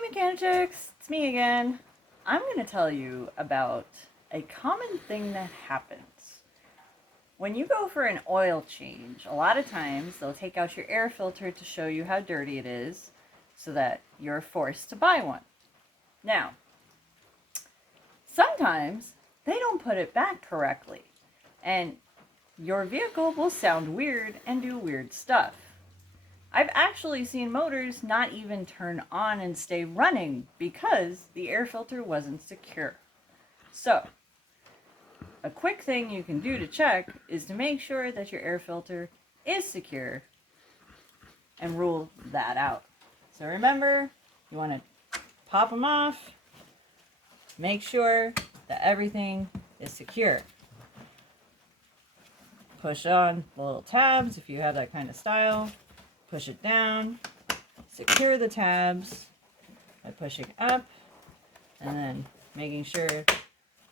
Hi Mechanics, it's me again. I'm going to tell you about a common thing that happens. When you go for an oil change, a lot of times they'll take out your air filter to show you how dirty it is so that you're forced to buy one. Now, sometimes they don't put it back correctly and your vehicle will sound weird and do weird stuff. I've actually seen motors not even turn on and stay running because the air filter wasn't secure. So, a quick thing you can do to check is to make sure that your air filter is secure and rule that out. So remember, you want to pop them off, make sure that everything is secure. Push on the little tabs if you have that kind of style. Push it down, secure the tabs by pushing up, and then making sure that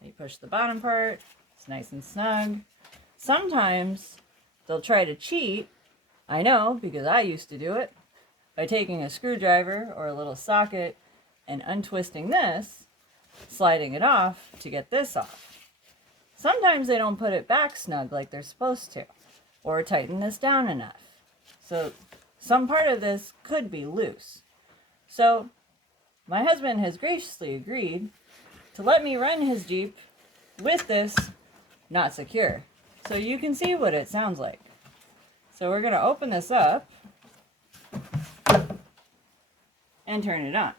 you push the bottom part. It's nice and snug. Sometimes they'll try to cheat, I know because I used to do it, by taking a screwdriver or a little socket and untwisting this, sliding it off to get this off. Sometimes they don't put it back snug like they're supposed to, or tighten this down enough. So some part of this could be loose. So my husband has graciously agreed to let me run his Jeep with this not secure. So you can see what it sounds like. So we're going to open this up and turn it on.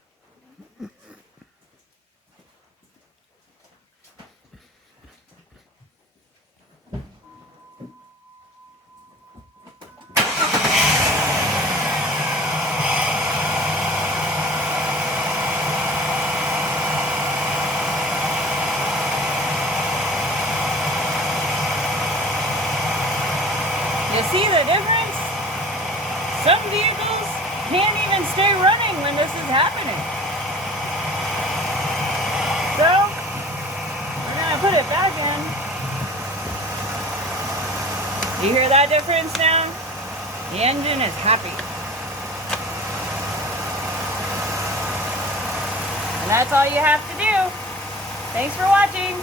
You see the difference? Some vehicles can't even stay running when this is happening. So, we're going to put it back in. You hear that difference now? The engine is happy. And that's all you have to do. Thanks for watching.